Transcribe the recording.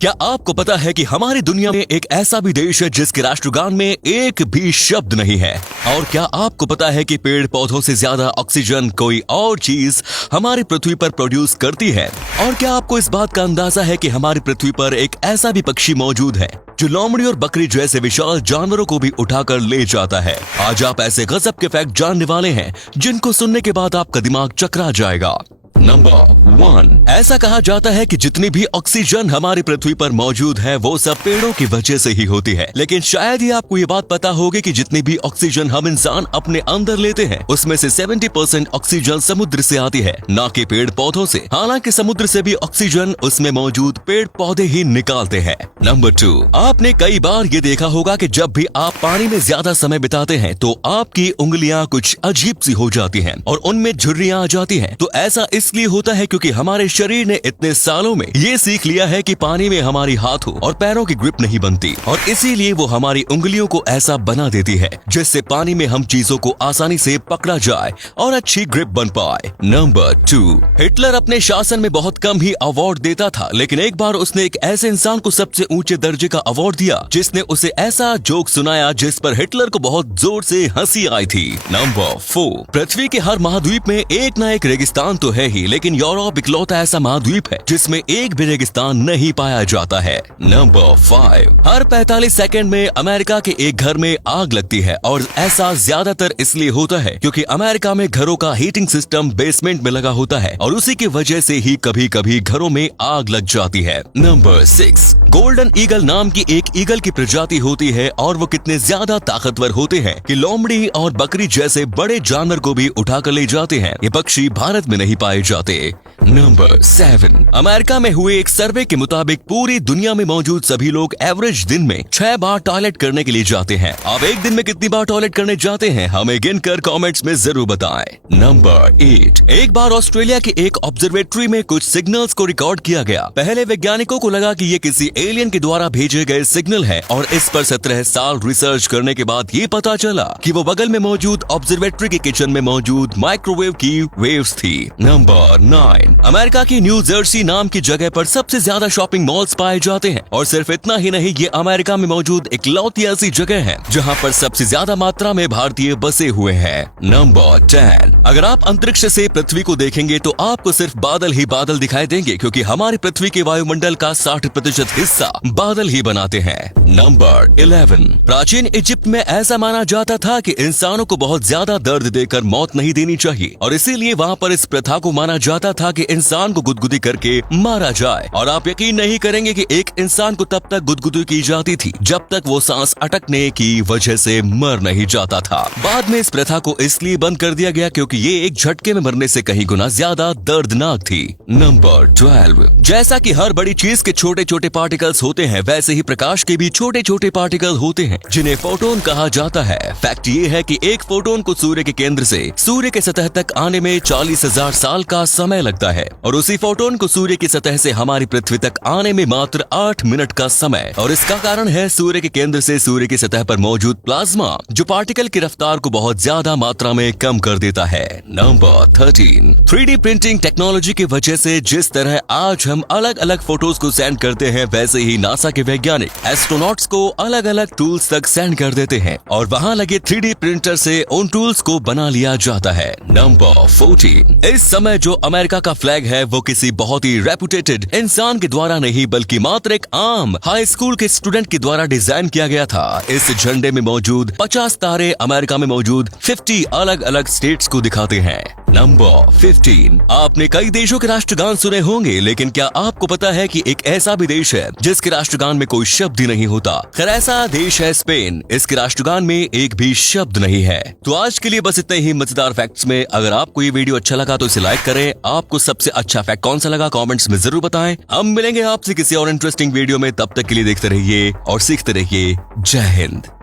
क्या आपको पता है कि हमारी दुनिया में एक ऐसा भी देश है जिसके राष्ट्रगान में एक भी शब्द नहीं है? और क्या आपको पता है कि पेड़ पौधों से ज्यादा ऑक्सीजन कोई और चीज हमारी पृथ्वी पर प्रोड्यूस करती है? और क्या आपको इस बात का अंदाजा है कि हमारी पृथ्वी पर एक ऐसा भी पक्षी मौजूद है जो लोमड़ी और बकरी जैसे विशाल जानवरों को भी उठाकर ले जाता है? आज आप ऐसे गजब के फैक्ट जानने वाले हैं जिनको सुनने के बाद आपका दिमाग चकरा जाएगा। नंबर 1, ऐसा कहा जाता है कि जितनी भी ऑक्सीजन हमारी पृथ्वी पर मौजूद है वो सब पेड़ों की वजह से ही होती है। लेकिन शायद ही आपको ये बात पता होगी कि जितनी भी ऑक्सीजन हम इंसान अपने अंदर लेते हैं उसमें से 70% ऑक्सीजन समुद्र से आती है, ना कि पेड़ पौधों से। हालांकि समुद्र से भी ऑक्सीजन उसमें मौजूद पेड़ पौधे ही निकालते हैं। नंबर 2, आपने कई बार ये देखा होगा कि जब भी आप पानी में ज्यादा समय बिताते हैं तो आपकी उंगलियां कुछ अजीब सी हो जाती हैं और उनमें झुर्रियां आ जाती हैं। तो ऐसा इसलिए होता है क्योंकि हमारे शरीर ने इतने सालों में ये सीख लिया है कि पानी में हमारी हाथों और पैरों की ग्रिप नहीं बनती और इसीलिए वो हमारी उंगलियों को ऐसा बना देती है जिससे पानी में हम चीजों को आसानी से पकड़ा जाए और अच्छी ग्रिप बन पाए। नंबर 2, हिटलर अपने शासन में बहुत कम ही अवार्ड देता था, लेकिन एक बार उसने एक ऐसे इंसान को सबसे ऊंचे दर्जे का अवार्ड दिया जिसने उसे ऐसा जोक सुनाया जिस पर हिटलर को बहुत जोर से हंसी आई थी। नंबर 4, पृथ्वी के हर महाद्वीप में एक न एक रेगिस्तान तो है ही, लेकिन यूरोप इकलौता ऐसा महाद्वीप है जिसमें एक भी रेगिस्तान नहीं पाया जाता है। नंबर 5, हर 45 सेकंड में अमेरिका के एक घर में आग लगती है और ऐसा ज्यादातर इसलिए होता है क्योंकि अमेरिका में घरों का हीटिंग सिस्टम बेसमेंट में लगा होता है और उसी की वजह से ही कभी कभी घरों में आग लग जाती है। नंबर 6, गोल्डन ईगल नाम की एक ईगल की प्रजाति होती है और वो कितने ज्यादा ताकतवर होते हैं कि लोमड़ी और बकरी जैसे बड़े जानवर को भी उठाकर ले जाते हैं। ये पक्षी भारत में नहीं पाए जाते। नंबर 7, अमेरिका में हुए एक सर्वे के मुताबिक पूरी दुनिया में मौजूद सभी लोग एवरेज दिन में 6 बार टॉयलेट करने के लिए जाते हैं। आप एक दिन में कितनी बार टॉयलेट करने जाते हैं हमें गिनकर कमेंट्स में जरूर बताएं। नंबर 8, एक बार ऑस्ट्रेलिया की एक ऑब्जर्वेटरी में कुछ सिग्नल्स को रिकॉर्ड किया गया। पहले वैज्ञानिकों को लगा कि ये किसी एलियन के द्वारा भेजे गए सिग्नल है और इस पर 17 साल रिसर्च करने के बाद ये पता चला कि वो बगल में मौजूद ऑब्जर्वेटरी के किचन में मौजूद माइक्रोवेव की वेव्स थी। नंबर 9, अमेरिका की न्यू जर्सी नाम की जगह पर सबसे ज्यादा शॉपिंग मॉल्स पाए जाते हैं और सिर्फ इतना ही नहीं, ये अमेरिका में मौजूद इकलौती ऐसी जगह है जहां पर सबसे ज्यादा मात्रा में भारतीय बसे हुए हैं। नंबर 10, अगर आप अंतरिक्ष से पृथ्वी को देखेंगे तो आपको सिर्फ बादल ही बादल दिखाई देंगे क्योंकि हमारी पृथ्वी के वायुमंडल का 60% हिस्सा बादल ही बनाते हैं। नंबर 11, प्राचीन इजिप्ट में ऐसा माना जाता था कि इंसानों को बहुत ज्यादा दर्द देकर मौत नहीं देनी चाहिए और इसीलिए वहाँ पर इस प्रथा को माना जाता था कि इंसान को गुदगुदी करके मारा जाए। और आप यकीन नहीं करेंगे कि एक इंसान को तब तक गुदगुदी की जाती थी जब तक वो सांस अटकने की वजह से मर नहीं जाता था। बाद में इस प्रथा को इसलिए बंद कर दिया गया क्योंकि ये एक झटके में मरने से कहीं गुना ज्यादा दर्दनाक थी। नंबर 12, जैसा कि हर बड़ी चीज के छोटे छोटे पार्टिकल्स होते हैं वैसे ही प्रकाश के भी छोटे छोटे पार्टिकल होते हैं जिन्हें फोटोन कहा जाता है। फैक्ट ये है कि एक फोटोन को सूर्य के केंद्र से सूर्य के सतह तक आने में 40,000 साल का समय लगता है और उसी फोटोन को सूर्य की सतह से हमारी पृथ्वी तक आने में मात्र 8 मिनट का समय। और इसका कारण है सूर्य के केंद्र से सूर्य की सतह पर मौजूद प्लाज्मा जो पार्टिकल की रफ्तार को बहुत ज्यादा मात्रा में कम कर देता है। नंबर 13, 3D प्रिंटिंग टेक्नोलॉजी की वजह से जिस तरह आज हम अलग अलग फोटोज को सेंड करते हैं वैसे ही नासा के वैज्ञानिक एस्ट्रोनॉट्स को अलग अलग टूल्स तक सेंड कर देते हैं और वहाँ लगे 3D प्रिंटर से उन टूल्स को बना लिया जाता है। नंबर 14, इस समय जो अमेरिका का फ्लैग है वो किसी बहुत ही रेपुटेटेड इंसान के द्वारा नहीं बल्कि मात्र एक आम हाई स्कूल के स्टूडेंट के द्वारा डिजाइन किया गया था। इस झंडे में मौजूद 50 तारे अमेरिका में मौजूद 50 अलग अलग स्टेट्स को दिखाते हैं। नंबर 15, आपने कई देशों के राष्ट्रगान सुने होंगे लेकिन क्या आपको पता है कि एक ऐसा भी देश है जिसके राष्ट्रगान में कोई शब्द ही नहीं होता? खैर ऐसा देश है स्पेन। इसके राष्ट्रगान में एक भी शब्द नहीं है। तो आज के लिए बस इतने ही मजेदार फैक्ट्स में। अगर आपको ये वीडियो अच्छा लगा तो इसे लाइक करें। आपको सबसे अच्छा फैक्ट कौन सा लगा कमेंट्स में जरूर बताएं। हम मिलेंगे आपसे किसी और इंटरेस्टिंग वीडियो में, तब तक के लिए देखते रहिए और सीखते रहिए। जय हिंद।